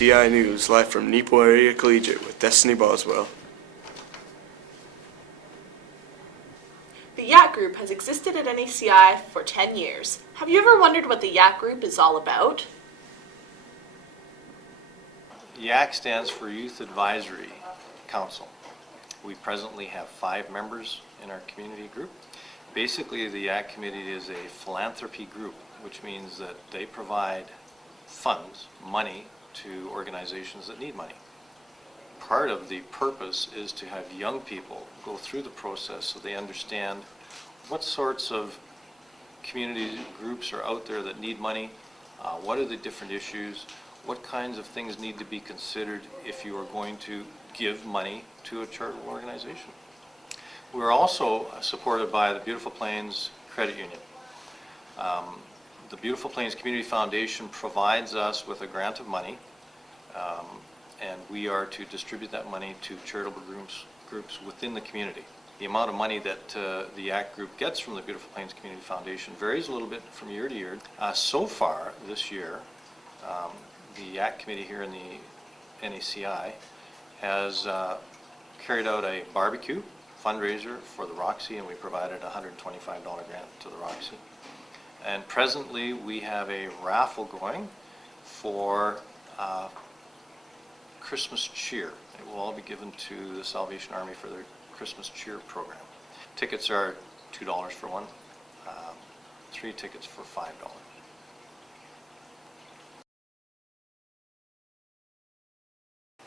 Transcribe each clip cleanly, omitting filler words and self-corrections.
NECI News, live from Neepawa Area Collegiate with Destiny Boswell. The YAC Group has existed at NECI for 10 years. Have you ever wondered what the YAC Group is all about? YAC stands for Youth Advisory Council. We presently have 5 members in our community group. Basically, the YAC committee is a philanthropy group, which means that they provide funds, money, to organizations that need money. Part of the purpose is to have young people go through the process so they understand what sorts of community groups are out there that need money, what are the different issues, what kinds of things need to be considered if you are going to give money to a charitable organization. We're also supported by the Beautiful Plains Credit Union. The Beautiful Plains Community Foundation provides us with a grant of money, and we are to distribute that money to charitable groups within the community. The amount of money that the YAC Group gets from the Beautiful Plains Community Foundation varies a little bit from year to year. So far this year, the YAC committee here in the NECI has carried out a barbecue fundraiser for the Roxy, and we provided a $125 grant to the Roxy. And presently we have a raffle going for Christmas cheer. It will all be given to the Salvation Army for their Christmas cheer program. Tickets are $2 for one, 3 tickets for $5.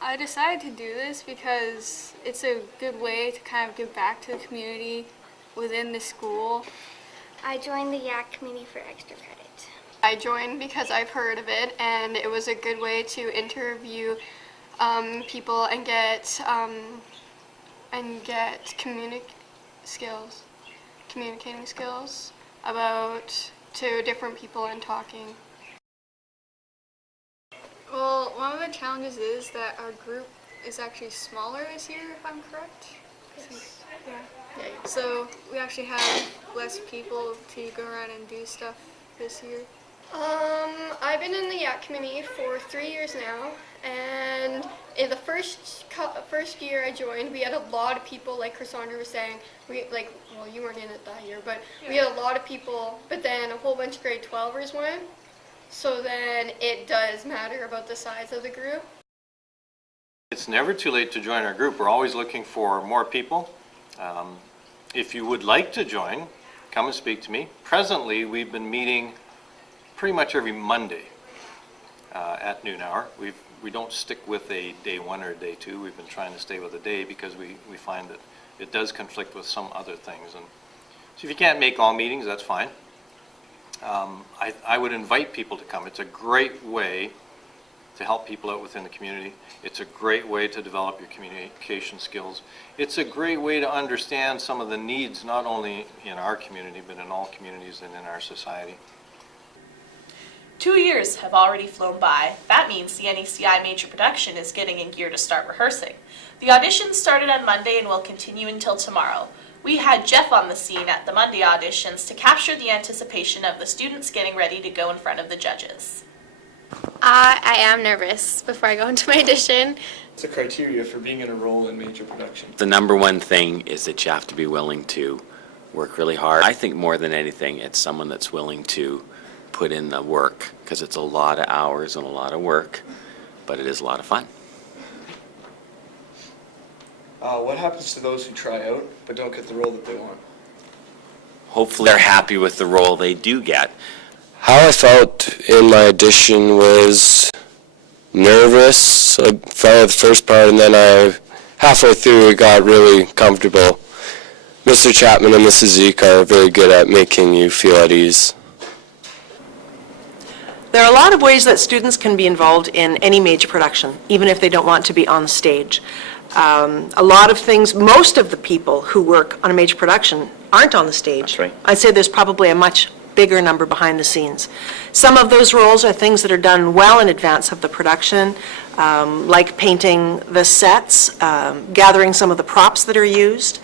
I decided to do this because it's a good way to kind of give back to the community within the school. I joined the YAC committee for extra credit. I joined because I've heard of it, and it was a good way to interview people and get communicating skills to different people and talking. Well, one of the challenges is that our group is actually smaller this year, if I'm correct. Yes. Yeah. So we actually have less people to go around and do stuff this year. I've been in the YAC committee for 3 years now, and in the first year I joined, we had a lot of people, like Cassandra was saying. Well, you weren't in it that year, but we had a lot of people. But then a whole bunch of grade 12ers went. So then it does matter about the size of the group. It's never too late to join our group. We're always looking for more people. If you would like to join, come and speak to me. Presently, we've been meeting pretty much every Monday at noon hour. We don't stick with a day 1 or a day 2. We've been trying to stay with a day because we find that it does conflict with some other things. And so if you can't make all meetings, that's fine. I would invite people to come. It's a great way to help people out within the community. It's a great way to develop your communication skills. It's a great way to understand some of the needs, not only in our community, but in all communities and in our society. 2 years have already flown by. That means the NECI major production is getting in gear to start rehearsing. The auditions started on Monday and will continue until tomorrow. We had Jeff on the scene at the Monday auditions to capture the anticipation of the students getting ready to go in front of the judges. I am nervous before I go into my audition. What's the criteria for being in a role in major production? The number one thing is that you have to be willing to work really hard. I think more than anything, it's someone that's willing to put in the work, because it's a lot of hours and a lot of work, but it is a lot of fun. What happens to those who try out but don't get the role that they want? Hopefully they're happy with the role they do get. How I felt in my audition was nervous. I felt the first part, and then halfway through it got really comfortable. Mr. Chapman and Mrs. Zeke are very good at making you feel at ease. There are a lot of ways that students can be involved in any major production, even if they don't want to be on stage. A lot of things, most of the people who work on a major production aren't on the stage. That's right. I'd say there's probably a much bigger number behind the scenes. Some of those roles are things that are done well in advance of the production, like painting the sets, gathering some of the props that are used,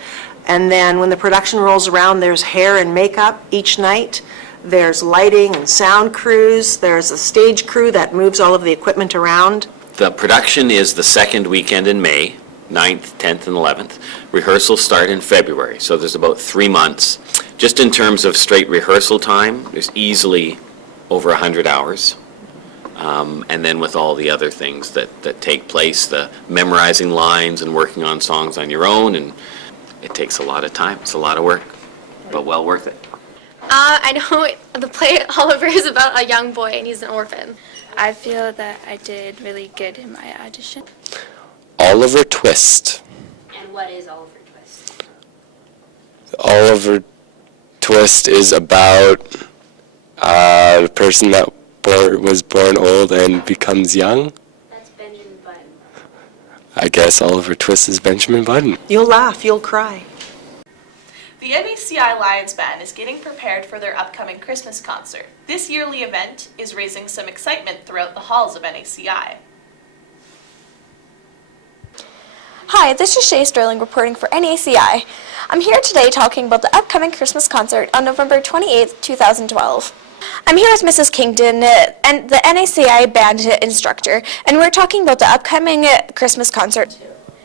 and then when the production rolls around, there's hair and makeup each night. There's lighting and sound crews. There's a stage crew that moves all of the equipment around. The production is the second weekend in May, 9th, 10th, and 11th. Rehearsals start in February, so there's about 3 months. Just in terms of straight rehearsal time, there's easily over 100 hours. And then with all the other things that take place, the memorizing lines and working on songs on your own, and it takes a lot of time. It's a lot of work, but well worth it. I know the play Oliver is about a young boy and he's an orphan. I feel that I did really good in my audition. Oliver Twist. And what is Oliver Twist? Oliver Twist is about the person that was born old and becomes young. That's Benjamin Button. I guess Oliver Twist is Benjamin Button. You'll laugh, you'll cry. The NACI Lions Band is getting prepared for their upcoming Christmas concert. This yearly event is raising some excitement throughout the halls of NACI. Hi, this is Shay Sterling reporting for NACI. I'm here today talking about the upcoming Christmas concert on November 28th, 2012. I'm here with Mrs. Kingdon, and the NACI band instructor, and we're talking about the upcoming Christmas concert.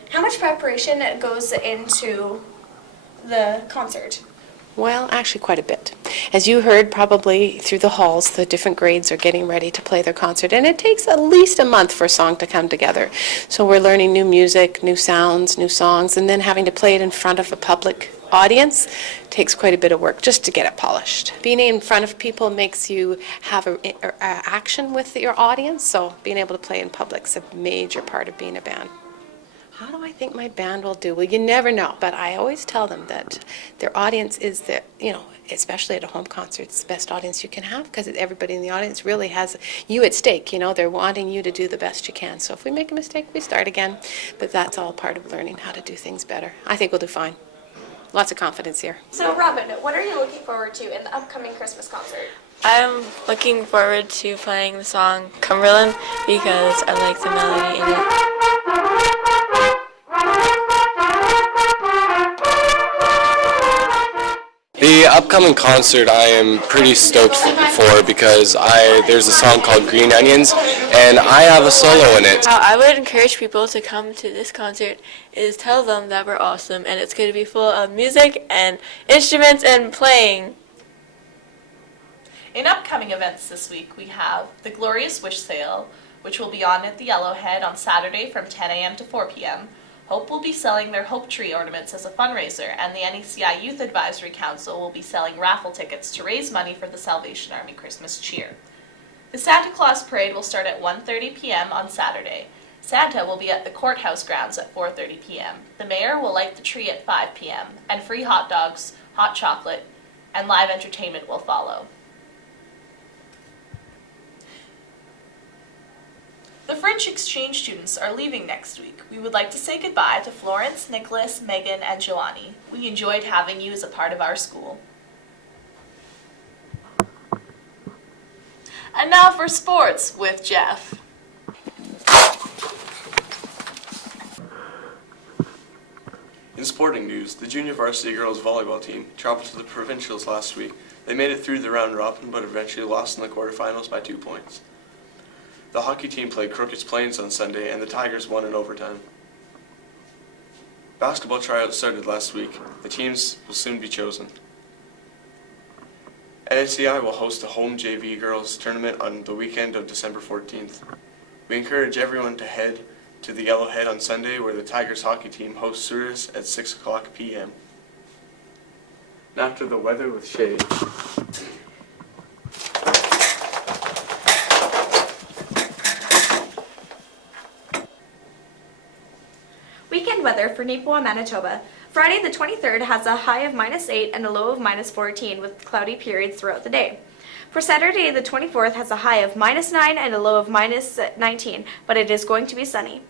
How much preparation goes into the concert? Well, actually quite a bit. As you heard probably through the halls, the different grades are getting ready to play their concert, and it takes at least a month for a song to come together. So we're learning new music, new sounds, new songs, and then having to play it in front of a public audience takes quite a bit of work just to get it polished. Being in front of people makes you have a action with your audience, so being able to play in public is a major part of being a band. How do I think my band will do? Well, you never know, but I always tell them that their audience is the, especially at a home concert, it's the best audience you can have, because everybody in the audience really has you at stake. They're wanting you to do the best you can. So if we make a mistake, we start again. But that's all part of learning how to do things better. I think we'll do fine. Lots of confidence here. So, Robin, what are you looking forward to in the upcoming Christmas concert? I'm looking forward to playing the song Cumberland because I like the melody in it. The upcoming concert I am pretty stoked for because there's a song called Green Onions and I have a solo in it. How I would encourage people to come to this concert is tell them that we're awesome and it's going to be full of music and instruments and playing. In upcoming events this week, we have the Glorious Wish Sale, which will be on at the Yellowhead on Saturday from 10 a.m. to 4 p.m. Hope will be selling their Hope Tree ornaments as a fundraiser, and the NACI Youth Advisory Council will be selling raffle tickets to raise money for the Salvation Army Christmas Cheer. The Santa Claus Parade will start at 1:30 p.m. on Saturday. Santa will be at the courthouse grounds at 4:30 p.m. The mayor will light the tree at 5 p.m., and free hot dogs, hot chocolate, and live entertainment will follow. The French exchange students are leaving next week. We would like to say goodbye to Florence, Nicholas, Megan, and Joannie. We enjoyed having you as a part of our school. And now for sports with Jeff. In sporting news, the junior varsity girls volleyball team traveled to the provincials last week. They made it through the round robin, but eventually lost in the quarterfinals by 2 points. The hockey team played Crockett's Plains on Sunday, and the Tigers won in overtime. Basketball tryouts started last week. The teams will soon be chosen. NACI will host a home JV girls tournament on the weekend of December 14th. We encourage everyone to head to the Yellowhead on Sunday, where the Tigers hockey team hosts service at 6 o'clock p.m. Now to the weather with Shay. Weekend weather for Neepawa, Manitoba. Friday the 23rd has a high of -8 and a low of -14 with cloudy periods throughout the day. For Saturday the 24th has a high of -9 and a low of -19, but it is going to be sunny.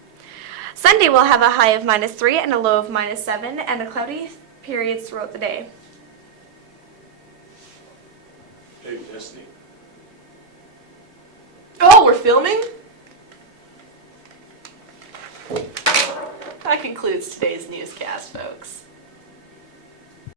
Sunday will have a high of -3 and a low of -7 and a cloudy periods throughout the day. Hey, Destiny. Oh, we're filming? That concludes today's newscast, folks.